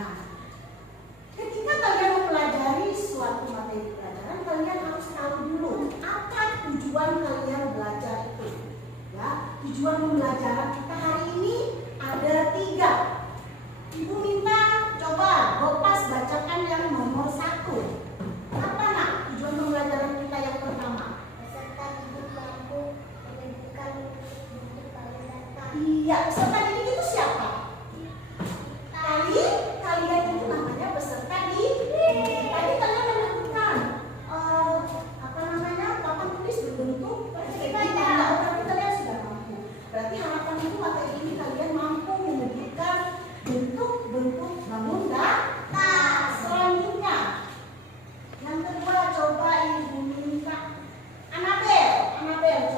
Nah, ketika kalian mempelajari suatu materi pelajaran, kalian harus tahu dulu apa tujuan kalian belajar itu. Ya, tujuan pembelajaran kita hari ini ada 3. Ibu minta coba Bopas bacakan yang nomor 1. Apa nak tujuan pembelajaran kita yang pertama? Peserta didik mampu menentukan bentuk bangun datar. Iya, peserta didik itu siapa? Kalian itu namanya peserta didik. Tadi kalian menentukan apa namanya papan tulis berbentuk persegi. Berarti kalian sudah mampu. Berarti harapan itu materi ini kalian mampu menyebutkan bentuk-bentuk bangun datar. Selanjutnya, yang kedua coba ibu minta Anabel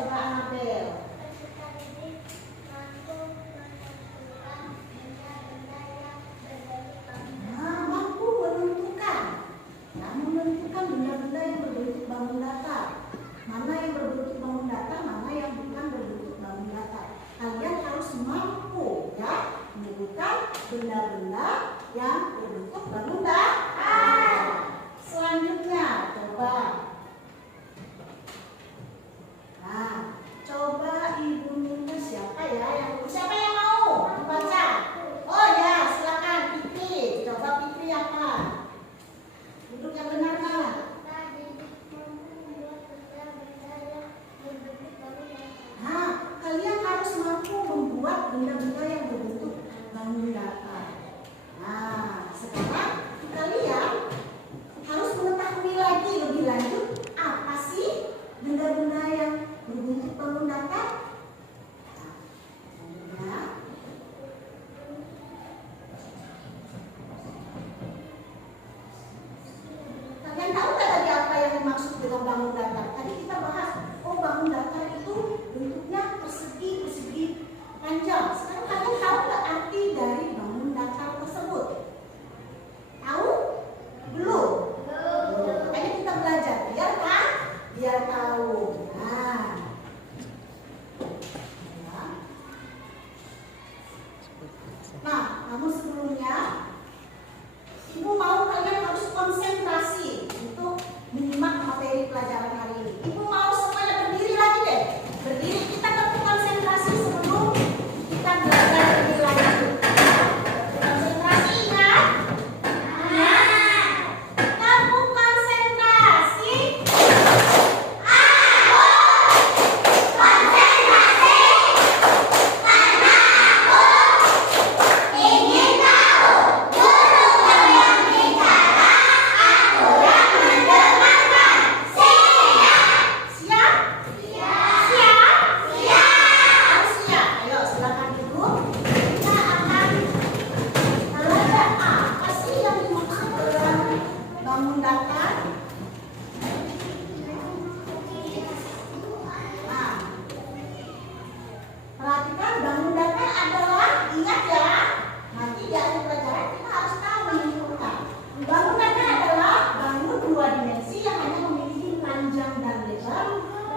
coba Anabel. Peserta didik mampu menentukan benda-benda yang berbentuk bangun datar. Nah, mampu menentukan benda-benda yang berbentuk bangun datar. Mana yang berbentuk bangun datar, mana yang bukan berbentuk bangun datar. Kalian harus mampu ya menyebutkan benda-benda yang berbentuk bangun datar. Selanjutnya coba. Nah, coba ibu minta siapa yang mau dibaca? Oh ya, silakan Fitri. Coba Fitri apa? Duduk yang benar mana? Peserta didik mampu membuat benda-benda yang berbentuk bangun datar. Nah, kalian harus mampu membuat benda-benda yang berbentuk bangun datar. Nah, sekarang kalian harus mengetahui lagi lebih lanjut apa sih benda-benda yang berbentuk bangun datar. Nah, kalian tahu nggak tadi apa yang dimaksud dengan bangun datar? Tadi kita bahas, bangun datar itu bentuknya persegi panjang. Sekarang kalian tahu nggak arti dari bangun datar tersebut? Tahu? Belum? Makanya kita belajar biar tahu. Nah, namun sebelumnya ibu mau kalian harus konsentrasi untuk menyimak materi pelajaran hari ini. Ibu mau semuanya berdiri lagi deh. Berdiri, kita tetap konsentrasi sebelum kita belajar lebih lanjut. Konsentrasi ingat? Kamu konsentrasi. Siap? Harus siap. Ayo silakan duduk. Kita akan belajar apa sih yang dimaksud dengan bangun datar. Nah, perhatikan bangun datar adalah, ingat ya, nanti di akhir pelajaran kita harus tahu menentukan. Bangun datar adalah bangun 2 dimensi yang hanya memiliki panjang dan lebar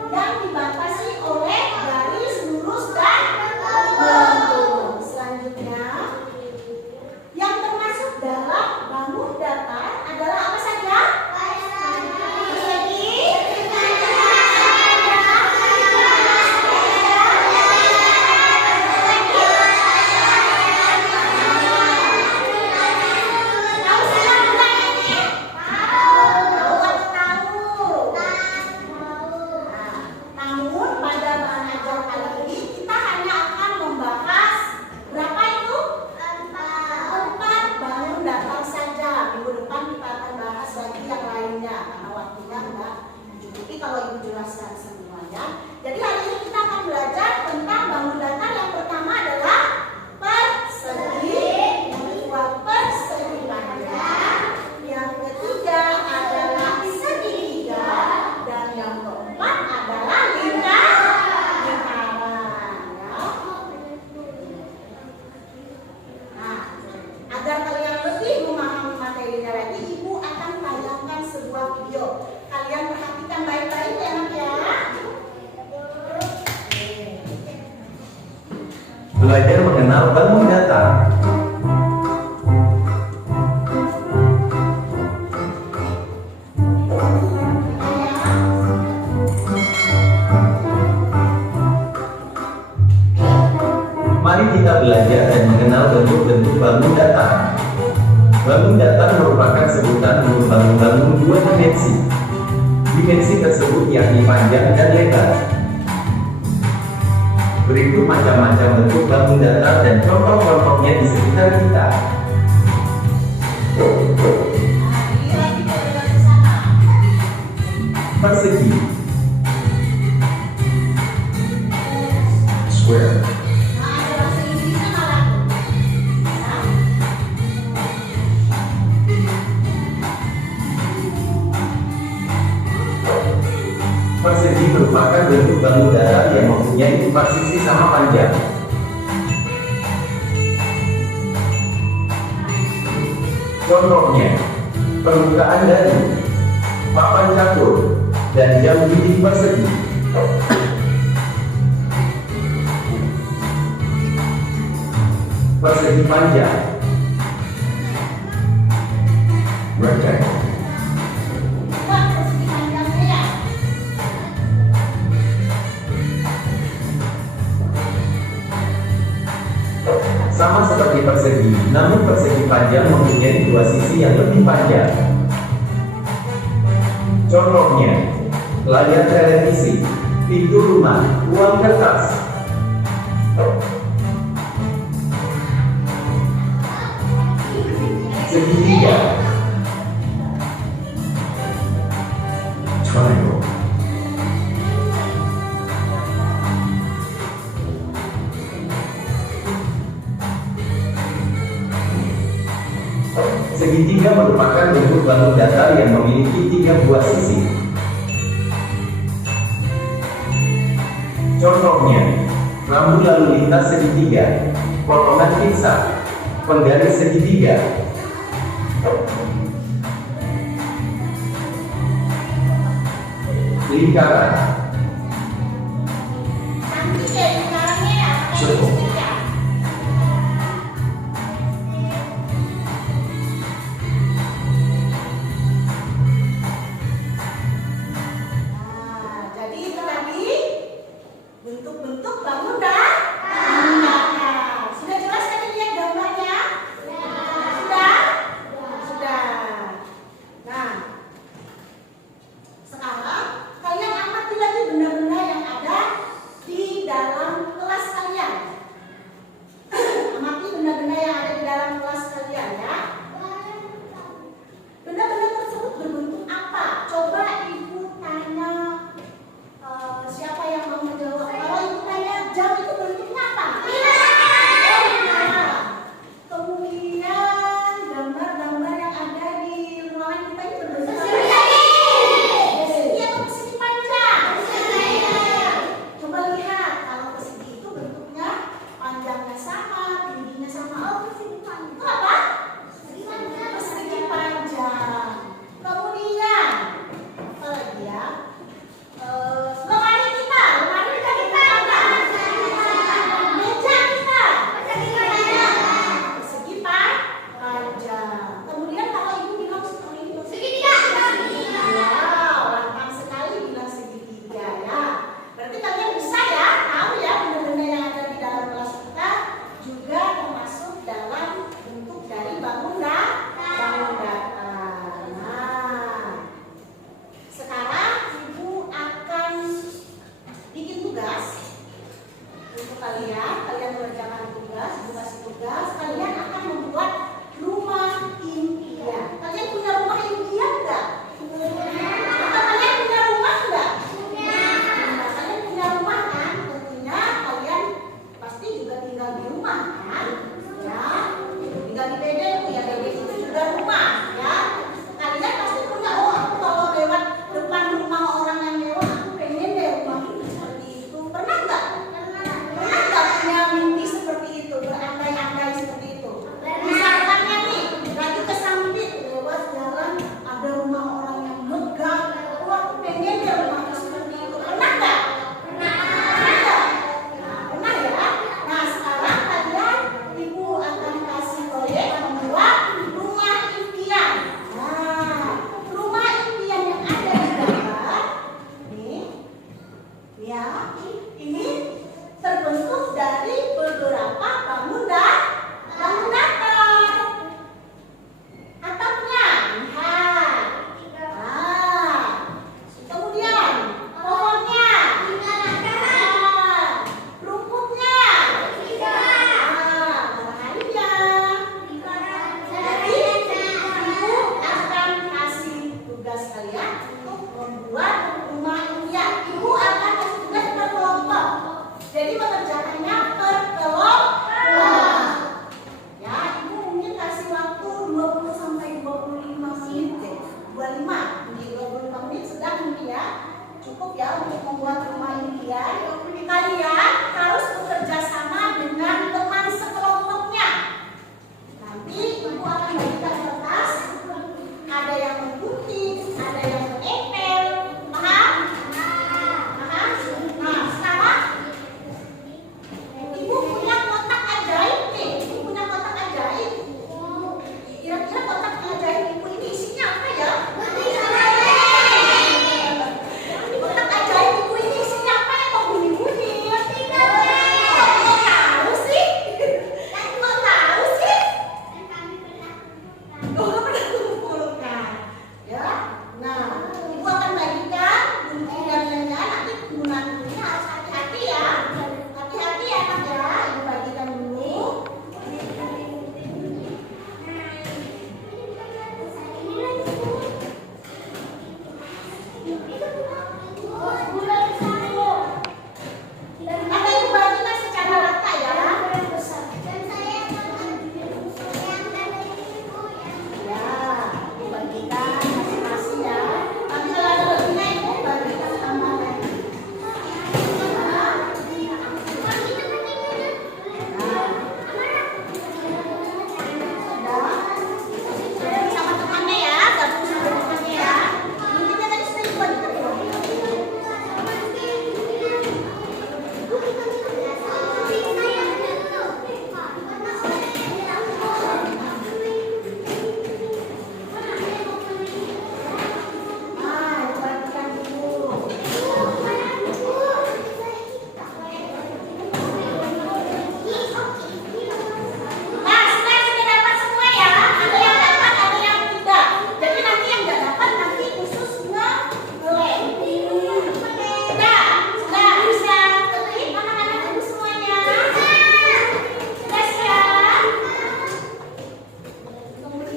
yang dibatasi oleh garis lurus dan lengkung. Selanjutnya, yang termasuk dalam bangun datar adalah apa saja? Persegi, tahu sudah bukan ini? Tahu atau tahu? Nah, namun pada bahan ajar kali ini kita hanya akan membahas berapa itu? 4 bangun datar saja. Minggu depan kita akan bahas lagi yang lainnya karena waktunya enggak mencukupi kalau ibu jelaskan semuanya. Jadi hari ini kita akan belajar tentang bangun datar. Yang pertama adalah persegi, yang kedua persegi panjang, yang ketiga adalah segitiga, dan yang keempat adalah lingkaran. Ya. Nah, agar kalian lebih memahami materinya lagi, ibu akan tayangkan sebuah video. Kalian perhatikan baik-baik ya anak ya. Belajar mengenal bangun datar. Bangun datar merupakan sebutan untuk bangun-bangun dua dimensi. Dimensi tersebut yakni panjang dan lebar. Berikut macam-macam bentuk bangun datar dan contoh-contohnya di sekitar kita. Persegi, square, persegi merupakan bentuk bangun datar yang mempunyai 4 sisi sama panjang. Contohnya, permukaan dadu, papan catur, dan jam dinding persegi. Persegi panjang, rectangle. Sama seperti persegi, namun persegi panjang mempunyai 2 sisi yang lebih panjang. Contohnya, layar televisi, pintu rumah, uang kertas. Segitiga, triangle. Segitiga merupakan bentuk bangun datar yang memiliki 3 buah sisi. Contohnya, rambu lalu lintas segitiga, potongan pizza, penggaris segitiga. Lingkaran, circle. Jadi itu tadi bentuk-bentuk bangun datar. Sudah jelas tadi lihat gambarnya? Sudah? Sudah. Nah, sekarang kalian amati lagi benda-benda yang ada di dalam kelas kalian.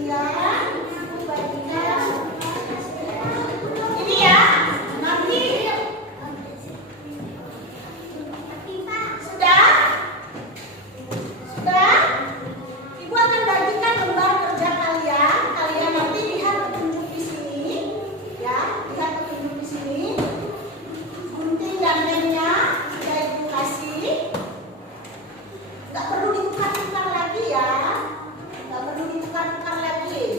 ya. Ini ya, nanti sudah? Sudah? Ibu akan bagikan lembar kerja kalian. Kalian nanti lihat petunjuk di sini, ya. Lihat petunjuk di sini. Gunting dan lemnya sudah ibu kasih. Nggak perlu ditukar-tukar lagi ya. Nggak perlu ditukar-tukar lagi.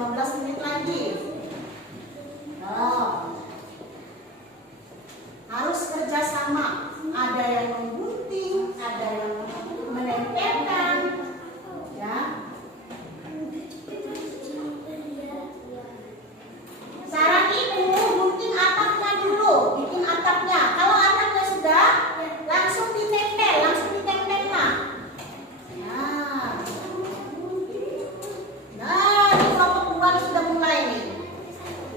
15 menit lagi. Oh. Harus kerjasama. Ada yang menggunting, ada yang menempelkan, ya. Saran ibu, gunting atapnya dulu, bikin atapnya. Kalau atapnya sudah, langsung ditempel nah. Nah, ini kelompok dua sudah mulai nih.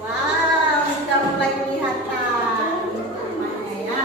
Wow, sudah mulai kelihatan. Namanya ya.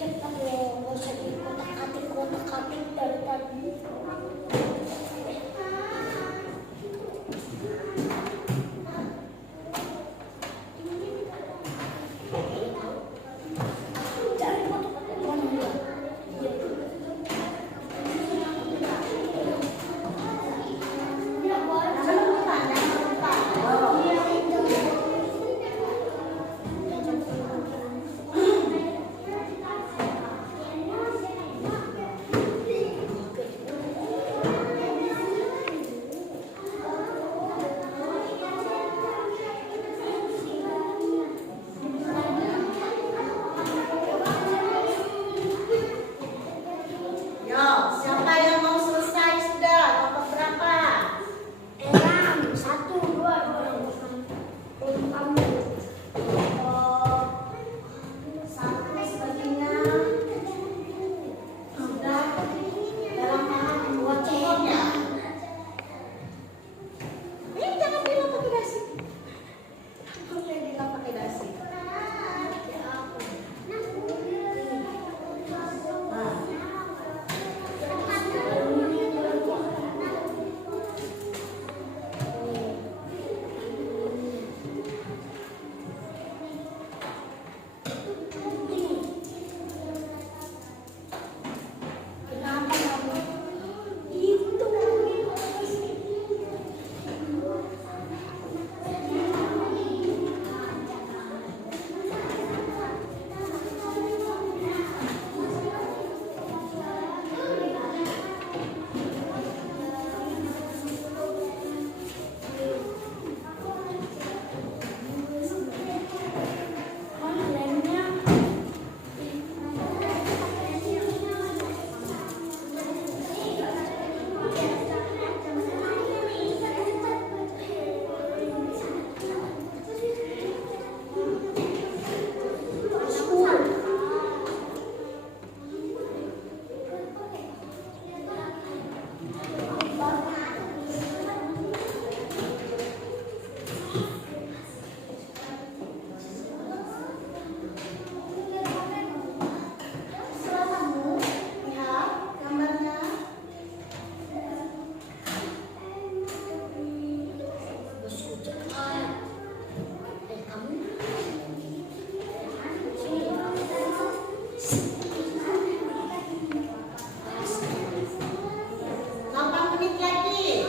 Cepat loh, nggak usah dikotak-katik dari tadi. Cari kotak-katik mana dia? Yo, siapa yang mau selesai sudah? Kelompok berapa? 6, 1, 2, 3. Kamu. Kelompok 1 sebagiannya sudah dalam tahap bocor. Ini jangan bilang pakai dasi. Oke, bilang pakai dasi. Kenapa kamu? Itu. Mana lemnya? Setelah kamu lihat gambarnya, Kamu? 8 menit lagi.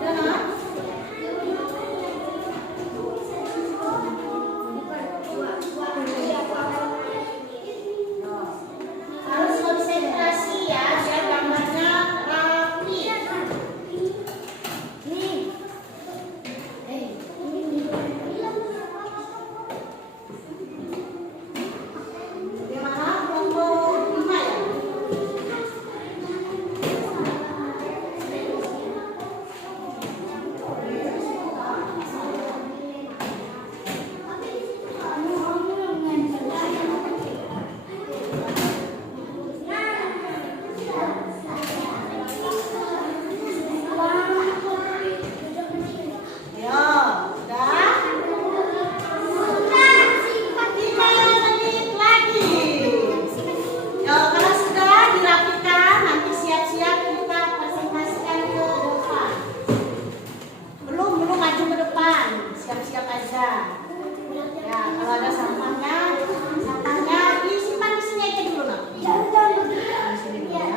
Udah, Nak? Harus konsentrasi ya, biar gambarnya rapi. Bagaimana kelompok 5 ya? Ayo, udah? 5 menit lagi. Yo, kalau sudah dirapikan, nanti siap-siap kita presentasikan ke depan. Belum maju ke depan, siap-siap aja. Ya, kalau ada sampahnya disimpan di sini aja dulu, Nak. Di sini dulu ya.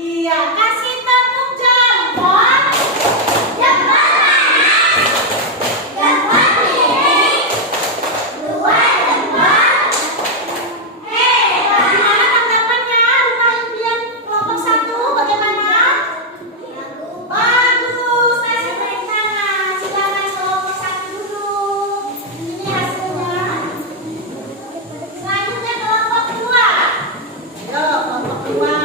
Iya, kasih tepuk jempol. Jempol kanan, jempol kiri, dua jempol. Bagaimana tanggapannya? Rumah impian kelompok 1 bagaimana? Bagus, kasih tepuk tangan. Silakan kelompok 1 dulu. Ini hasilnya. Selanjutnya kelompok 2. Ayo, kelompok 2.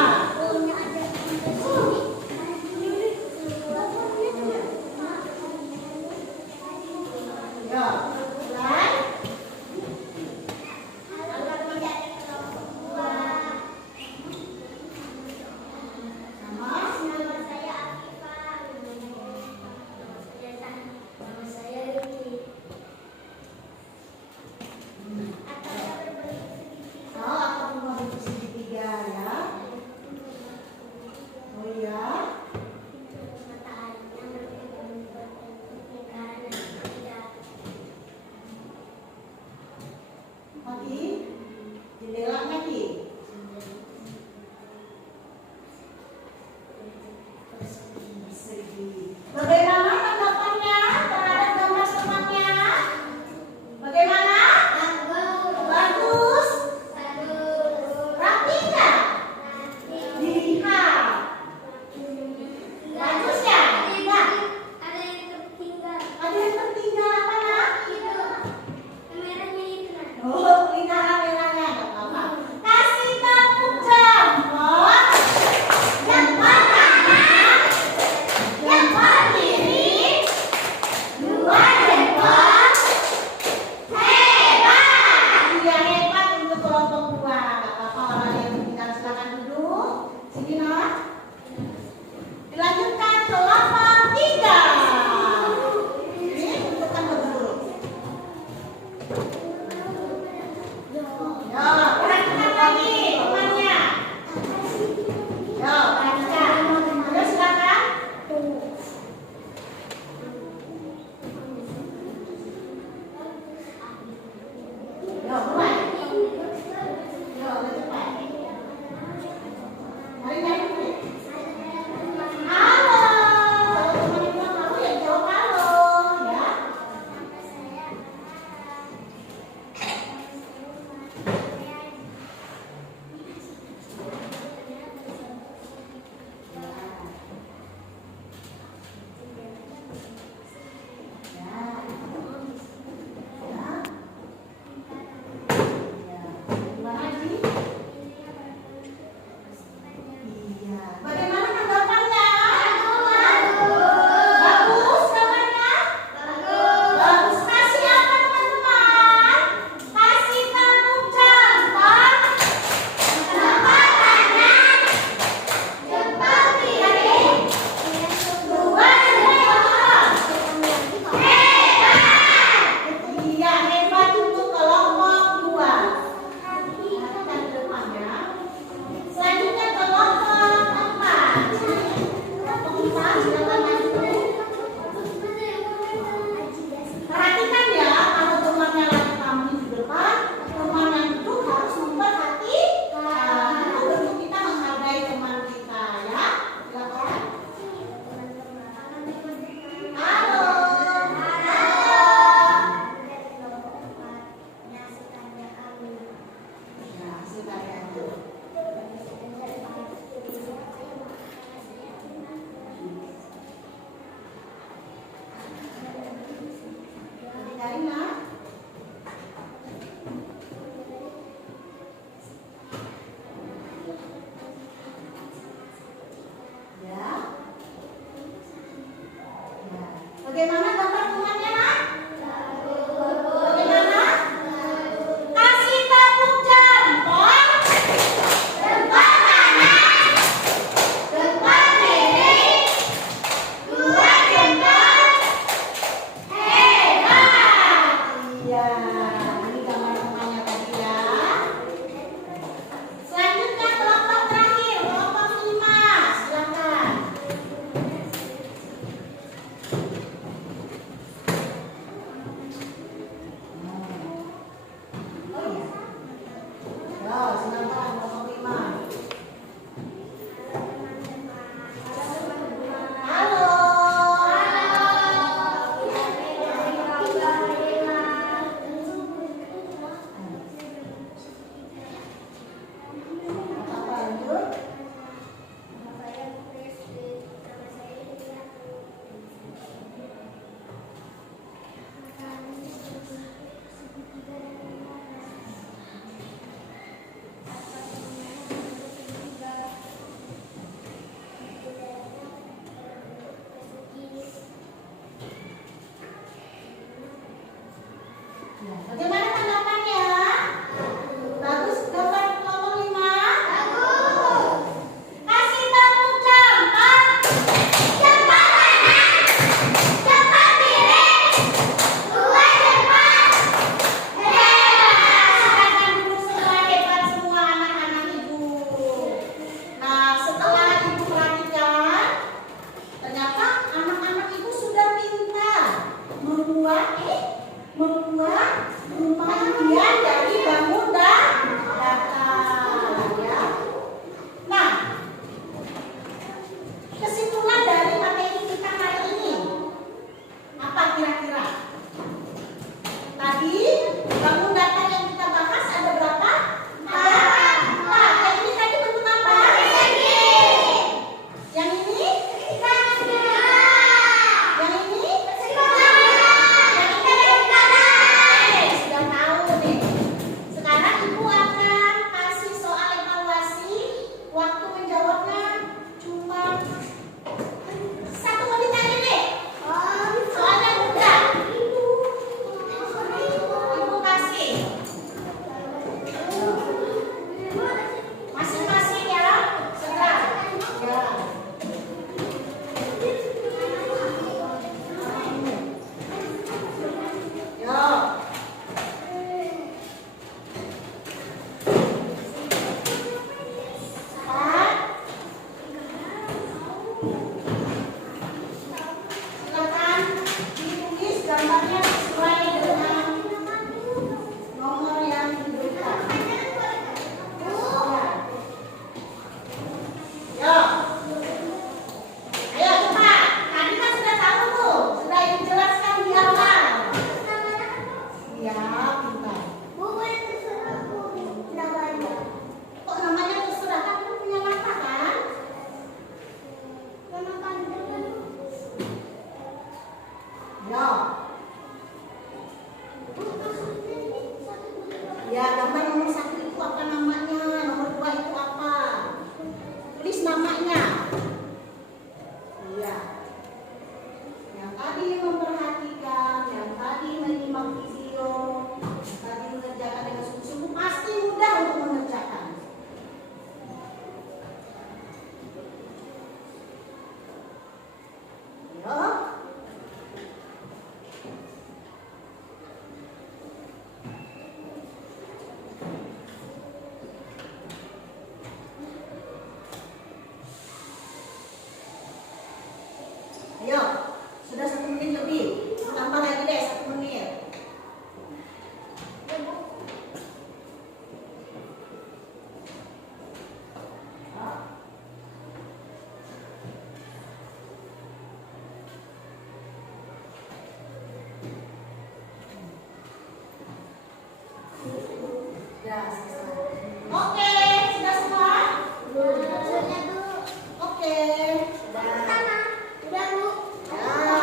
Silakan ditulis gambarnya sesuai dengan nomor yang diberikan. Ya. Ayo cepat. Tadi kan sudah tahu tuh, sudah dijelaskan di awal. Ya, pintar. Kok namanya terserah, kan kamu punya mata kan? Ya. Ya, gambar nomor 1 itu apa namanya? Nomor 2 itu apa? Tulis namanya. Iya. Yang tadi memperhatikan, yang tadi menyimak video, yang tadi mengerjakan dengan sungguh-sungguh pasti mudah untuk mengerjakan. Ya. Ayo, sudah 1 menit lebih. Tambah lagi deh 1 menit. Ya, selesai. Oke, sudah semua? Oke, sudah. Udah, Bu. Ya,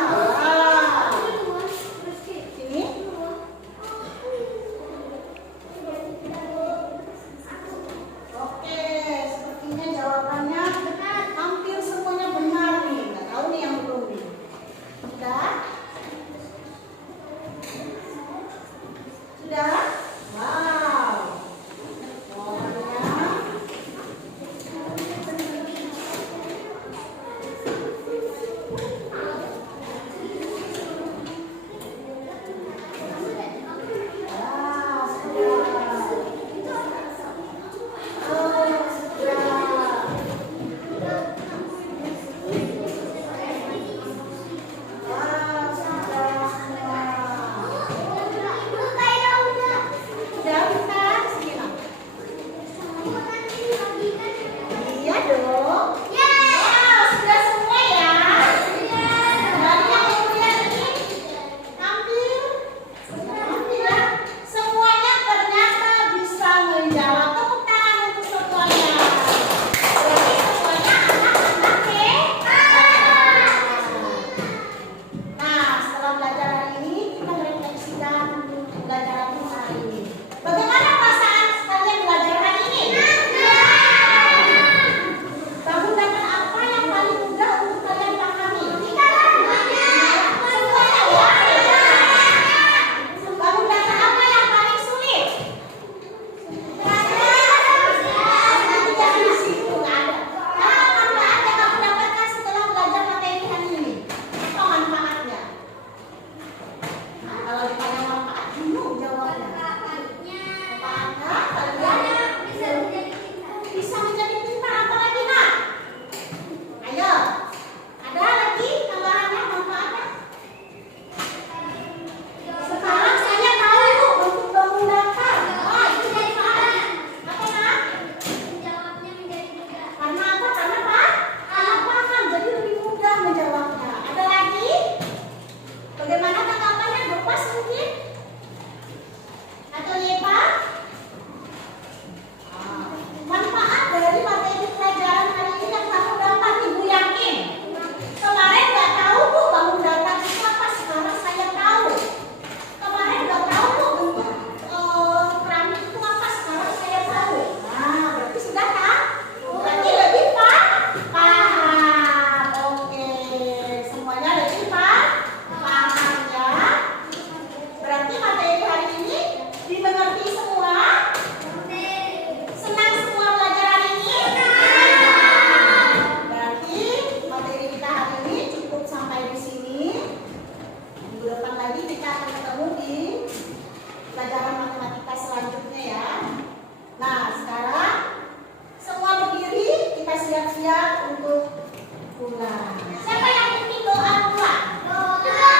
pulang. Siapa yang ingin doa pulang? Doa.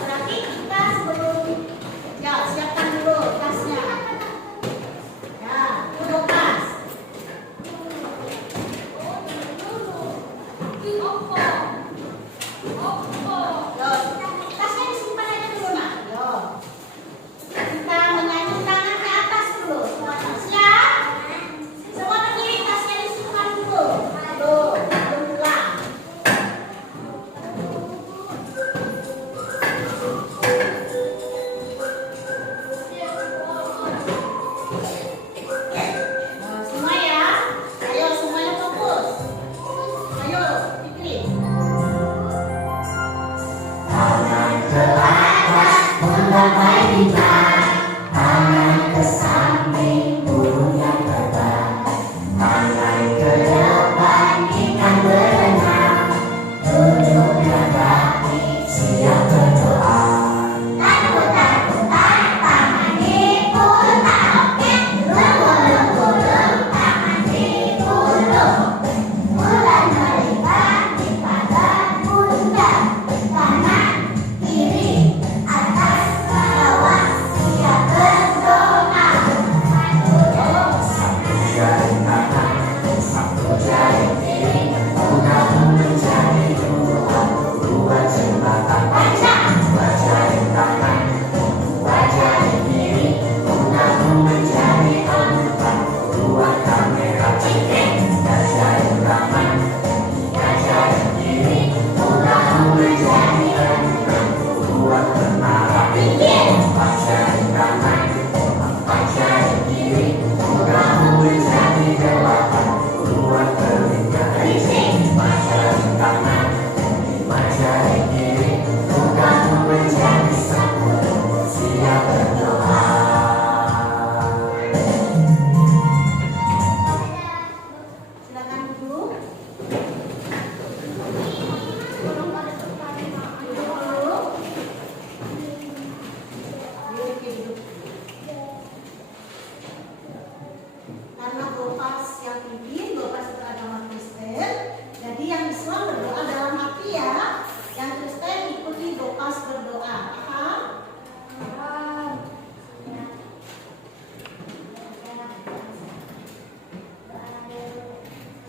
Berarti kita sebelum ya siapkan dulu tasnya. Ya, duduk tas. Yo, tasnya disimpan aja dulu nak. Yo, kita menyanyi tangan ke atas dulu. Siap? Semua berdiri, tasnya disimpan dulu. Tuh, belum pulang. Nah, semua ya. Ayo semuanya fokus. Ayo, Fikri. Tangan ke atas, menggapai bintang. Tangan ke samping, burungnya terbang. Tangan ke depan, ikan berenang. Duduknya rapi, siap berdoa. Takut-takutan, tangan diputar. Lembut-lembut, tangan dipulung. Mulai melipat di pagar pundak. Kanan, kiri, atas, bawah, siap berdoa. Satu jari kanan, satu jari kiri, mudah menjadi dua, dua jembatan. Dua jari kanan, dua jari kiri, mudah menjadi empat, dua kamera. Tiga jari kanan, tiga jari kiri, mudah menjadi enam, dua menara. Empat jari kanan, empat jari kiri, mudah menjadi delapan, dua telinga. Lima jari kanan, lima jari kiri, mudah menjadi 10, siap berdoa. Silakan duduk. Duduk dulu. Duduk. Karena Gopas yang pimpin, Gopas beragama Kristen. Jadi yang Islam berdoa dalam hati ya. Yang Kristen ikuti Gopas berdoa. Paham?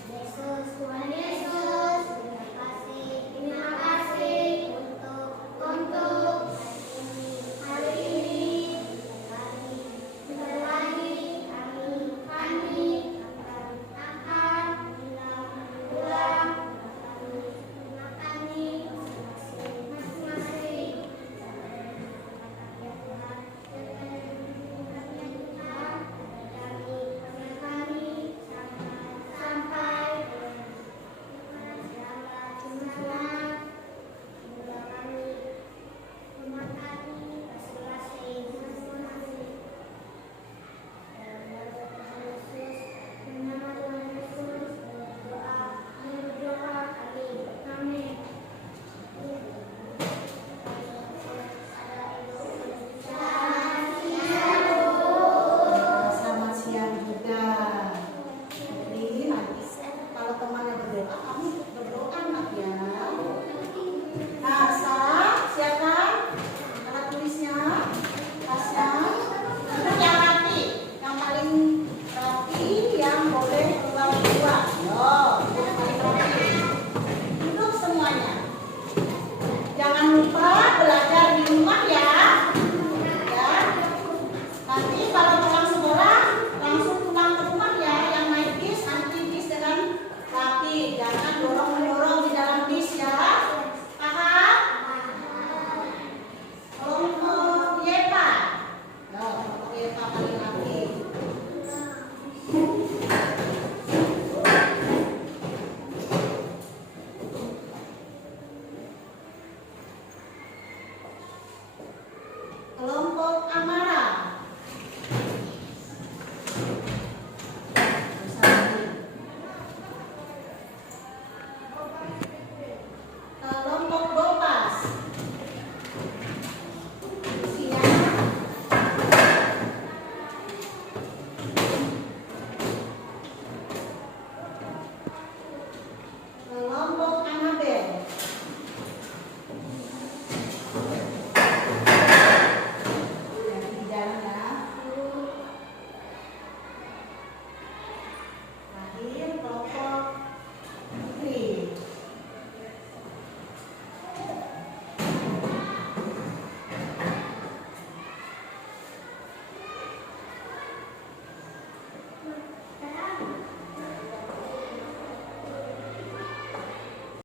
Yesus, Tuhan Yesus, terima kasih untuk hari ini. Bentar lagi kami akan pulang. Kami masing-masing. Selamat siang juga. Jadi nanti kalau temannya berdoa,